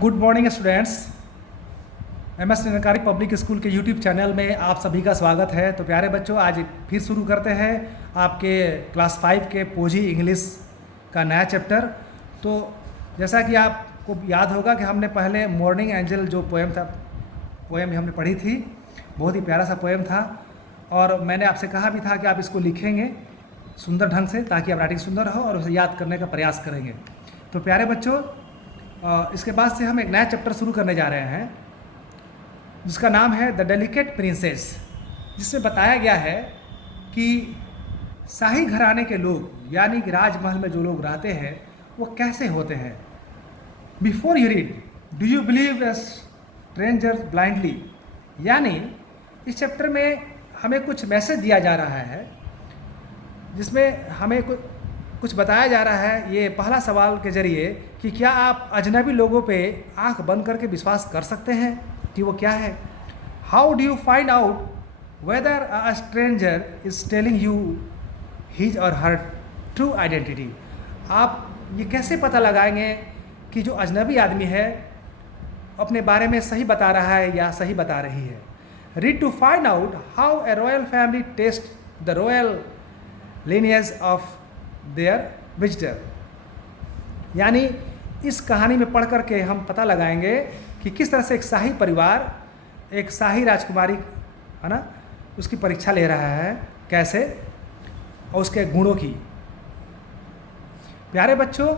Good morning students. MS Nirankari public school के YouTube channel में आप सभी का स्वागत है। तो प्यारे बच्चों, आज फिर शुरू करते हैं आपके क्लास 5 के पोजी इंग्लिश का नया चैप्टर। तो जैसा कि आपको याद होगा कि हमने पहले मॉर्निंग एंजल जो पोएम हमने पढ़ी थी, बहुत ही प्यारा सा पोएम था और मैंने आपसे कहा भी था कि आप इसको लिखेंगे सुंदर ढंग से ताकि आप राइटिंग सुंदर हो और उसे याद करने का प्रयास करेंगे। तो प्यारे बच्चों, इसके बाद से हम एक नया चैप्टर शुरू करने जा रहे हैं जिसका नाम है द डेलिकेट प्रिंसेस, जिसमें बताया गया है कि शाही घराने के लोग यानी कि राजमहल में जो लोग रहते हैं वो कैसे होते हैं। Before you read, do you believe A stranger blindly, यानी इस चैप्टर में हमें कुछ मैसेज दिया जा रहा है जिसमें हमें कुछ बताया जा रहा है। ये पहला सवाल के जरिए कि क्या आप अजनबी लोगों पे आंख बंद करके विश्वास कर सकते हैं कि वो क्या है। How do you find out whether a stranger is telling you his और हर ट्रू आइडेंटिटी। आप ये कैसे पता लगाएंगे कि जो अजनबी आदमी है अपने बारे में सही बता रहा है या सही बता रही है। Read to find out how a royal family test the royal lineage of their visitor, यानी इस कहानी में पढ़ करके हम पता लगाएंगे कि किस तरह से एक शाही परिवार एक शाही राजकुमारी है ना उसकी परीक्षा ले रहा है कैसे, और उसके गुणों की। प्यारे बच्चों,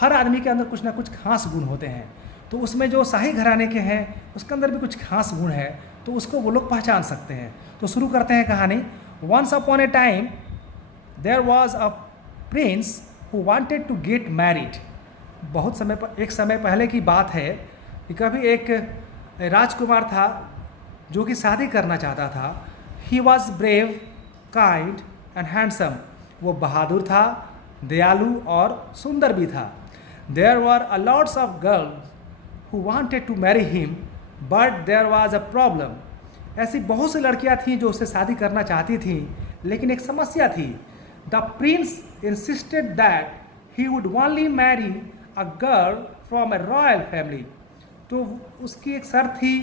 हर आदमी के अंदर कुछ ना कुछ खास गुण होते हैं, तो उसमें जो शाही घराने के हैं उसके अंदर भी कुछ खास गुण है, तो उसको वो लोग पहचान सकते हैं। तो शुरू करते हैं कहानी। Once upon a time there was a prince who wanted to get married. एक समय पहले की बात है कि कभी एक राजकुमार था जो कि शादी करना चाहता था। He was brave, kind and handsome. वो बहादुर था, दयालु और सुंदर भी था। There were a lots of girls who wanted to marry him but there was a problem. ऐसी बहुत सी लड़कियां थीं जो उससे शादी करना चाहती थीं, लेकिन एक समस्या थी। The Prince insisted that he would only marry a girl from a royal family। तो उसकी एक शर्त थी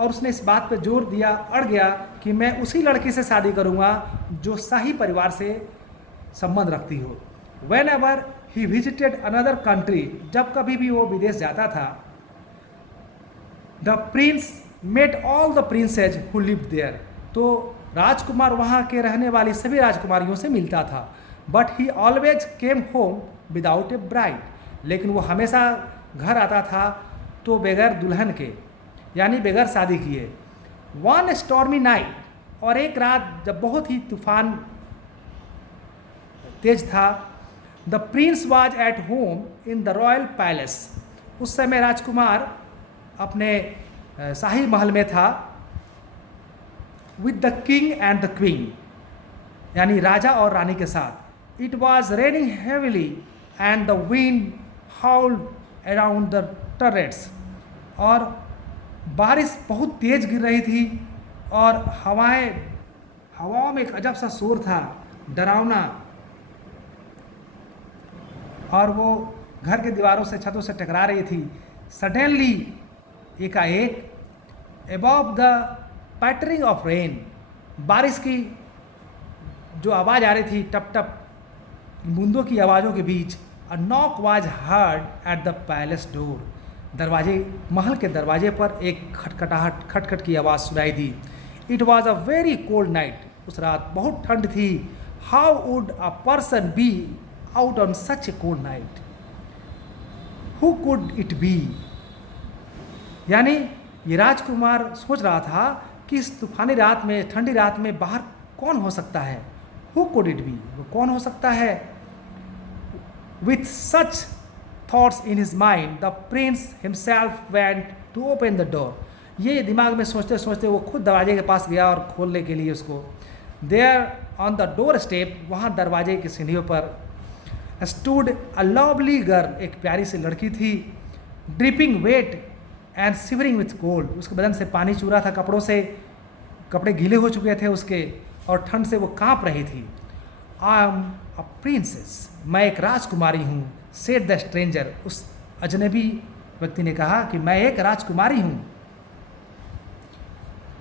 और उसने इस बात पर जोर दिया, अड़ गया कि मैं उसी लड़की से शादी करूंगा जो शाही परिवार से संबंध रखती हो। Whenever he visited another country, जब कभी भी वो विदेश जाता था, the prince met all the princesses who lived there। तो राजकुमार वहाँ के रहने वाली सभी राजकुमारियों से मिलता था। But he always came home without A bride, लेकिन वो हमेशा घर आता था तो बगैर दुल्हन के, यानी बगैर शादी किए। वन स्टॉर्मी नाइट, और एक रात जब बहुत ही तूफान तेज था, the prince was at home in the royal palace. उस समय राजकुमार अपने शाही महल में था with the king and the queen, यानी राजा और रानी के साथ। It was raining heavily and the wind howled around the turrets, और बारिश बहुत तेज गिर रही थी और हवाओं में एक अजब सा शोर था, डरावना, और वो घर के दीवारों से छतों से टकरा रही थी। सडनली एकाएक अबव द पैटरिंग ऑफ रेन, बारिश की जो आवाज़ आ रही थी, टप टप बूंदों की आवाज़ों के बीच, a knock was heard at the palace door. महल के दरवाजे पर एक खटखट की आवाज़ सुनाई दी। It was a very cold night, उस रात बहुत ठंड थी। How would a person be out on such a cold night, who could it be. यानी ये राजकुमार सोच रहा था कि इस तूफानी रात में, ठंडी रात में बाहर कौन हो सकता है। हु कुड इट बी, वो कौन हो सकता है। With such thoughts in his mind the prince himself went to open the door. ये दिमाग में सोचते सोचते वो खुद दरवाजे के पास गया और खोलने के लिए उसको। There on the door step, वहाँ दरवाजे की सीढ़ियों पर स्टूड अ लवली गर्ल, एक प्यारी सी लड़की थी। Dripping wet and shivering with cold, उसके बदन से पानी चू रहा था कपड़ों से, कपड़े गीले हो चुके थे उसके, और ठंड से वो कांप रही थी। आई एम अ प्रिंसेस, मैं एक राजकुमारी हूँ, सेड द स्ट्रेंजर, उस अजनबी व्यक्ति ने कहा कि मैं एक राजकुमारी हूँ।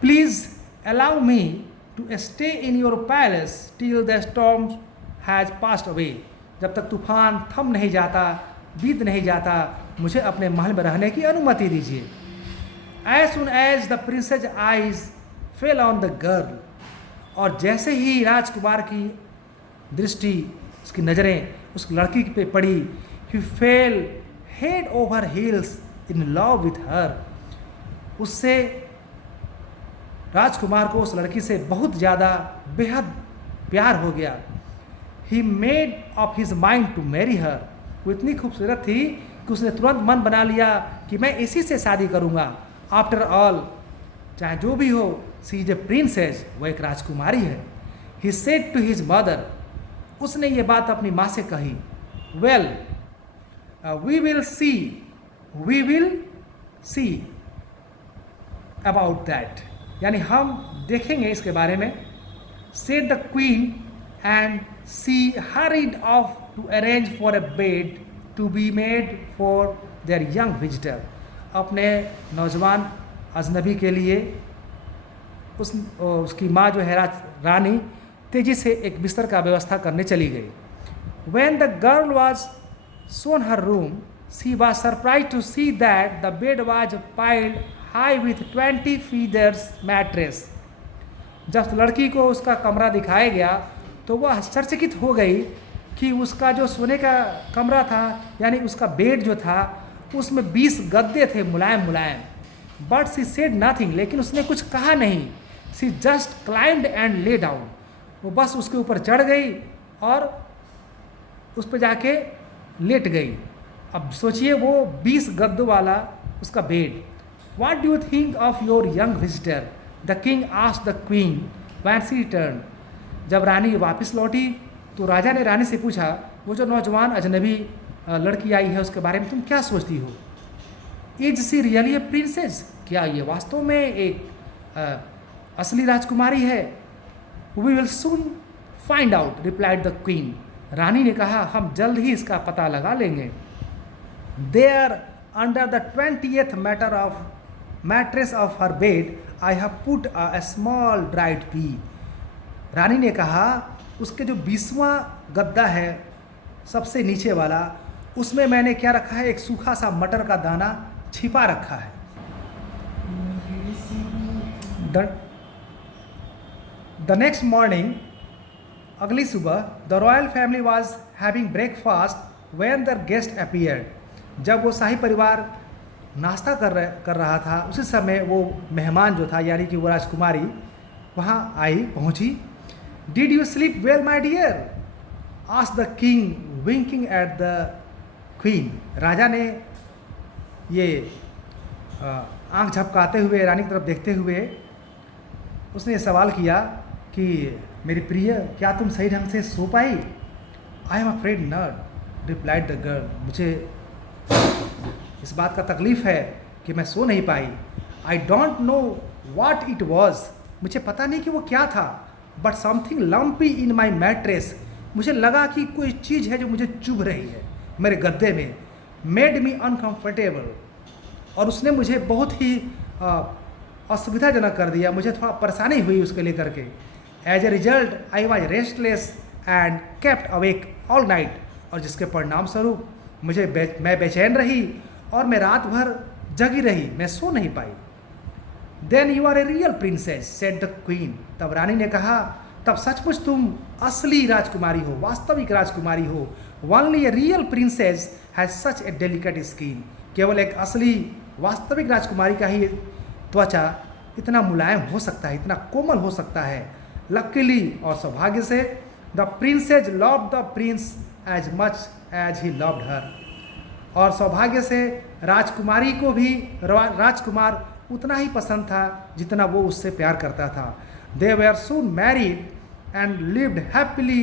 Please allow me to stay in your palace till the storm has passed away. जब तक तूफान थम नहीं जाता, बीत नहीं जाता, मुझे अपने महल में रहने की अनुमति दीजिए। As soon as the princess eyes fell on the girl, और जैसे ही राजकुमार की दृष्टि, उसकी नज़रें उस लड़की पे पड़ी, he fell head over heels in love with her। उससे राजकुमार को उस लड़की से बहुत ज़्यादा बेहद प्यार हो गया। He made up his mind to marry her। वो इतनी खूबसूरत थी कि उसने तुरंत मन बना लिया कि मैं इसी से शादी करूँगा। आफ्टर ऑल, चाहे जो भी हो, शी इज ए प्रिंसेस, वो एक राजकुमारी है। He said to his mother, उसने ये बात अपनी माँ से कही। Well, we will see about that, यानी हम देखेंगे इसके बारे में। Said the queen and she hurried off to arrange for a bed to be made for their young visitor. अपने नौजवान अजनबी के लिए उसकी माँ जो है रानी तेज़ी से एक बिस्तर का व्यवस्था करने चली गई। When the girl was shown her room, she was surprised to see that the bed was piled high with 20 feathers mattress। जब लड़की को उसका कमरा दिखाया गया तो वह आश्चर्यचकित हो गई कि उसका जो सोने का कमरा था, यानी उसका बेड जो था, उसमें 20 गद्दे थे, मुलायम मुलायम। बट सी सेड नथिंग, लेकिन उसने कुछ कहा नहीं। She just climbed and lay down, वो बस उसके ऊपर चढ़ गई और उस पर जाके लेट गई। अब सोचिए, वो 20 गद्दों वाला उसका bed. What do you think of your young visitor, the king asked the queen when she return. जब रानी वापस लौटी तो राजा ने रानी से पूछा, वो जो नौजवान अजनबी लड़की आई है उसके बारे में तुम क्या सोचती हो? Is she really a princess, क्या ये वास्तव में एक असली राजकुमारी है? We will soon find out, replied the queen. रानी ने कहा, हम जल्द ही इसका पता लगा लेंगे। There under the 20th mattress of her bed I have put a small dried pea. रानी ने कहा, उसके जो 20वां गद्दा है सबसे नीचे वाला, उसमें मैंने क्या रखा है, एक सूखा सा मटर का दाना छिपा रखा है। द नेक्स्ट मॉर्निंग, अगली सुबह, the royal family was having breakfast when the guest appeared. जब वो शाही परिवार नाश्ता कर रहा था, उसी समय वो मेहमान जो था, यानी कि वो राजकुमारी वहाँ पहुँची। Did you sleep well my dear, asked the king winking at the queen. राजा ने ये आंख झपकाते हुए रानी की तरफ देखते हुए उसने ये सवाल किया कि मेरी प्रिय, क्या तुम सही ढंग से सो पाई? I am afraid not, replied the girl. मुझे इस बात का तकलीफ़ है कि मैं सो नहीं पाई। I don't know what it was, मुझे पता नहीं कि वो क्या था। But something lumpy in my mattress, मुझे लगा कि कोई चीज़ है जो मुझे चुभ रही है मेरे गद्दे में। मेड मी अनकम्फर्टेबल, और उसने मुझे बहुत ही असुविधाजनक कर दिया, मुझे थोड़ा परेशानी हुई उसके लेकर के। As a result I was restless and kept awake all night, और जिसके परिणाम स्वरूप मैं बेचैन रही और मैं रात भर जगी रही, मैं सो नहीं पाई। Then you are a real princess, said the queen. तब रानी ने कहा, तब सचमुच तुम असली राजकुमारी हो, वास्तविक राजकुमारी हो। Only A real princess has such A delicate skin, केवल एक असली वास्तविक राजकुमारी का ही त्वचा इतना मुलायम हो सकता है, इतना कोमल हो सकता है। लकीली, और सौभाग्य से, the princess loved the prince as much as he loved her, और सौभाग्य से राजकुमारी को भी राजकुमार उतना ही पसंद था जितना वो उससे प्यार करता था। They were soon married and lived happily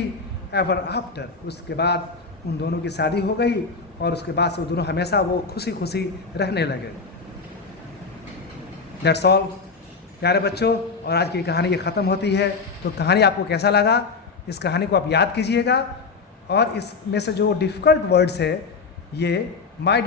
ever after. उसके बाद उन दोनों की शादी हो गई और उसके बाद से वो दोनों हमेशा वो खुशी खुशी रहने लगे। दैट्स ऑल प्यारे बच्चों, और आज की कहानी ये ख़त्म होती है। तो कहानी आपको कैसा लगा, इस कहानी को आप याद कीजिएगा, और इसमें से जो डिफ़िकल्ट वर्ड्स है ये माई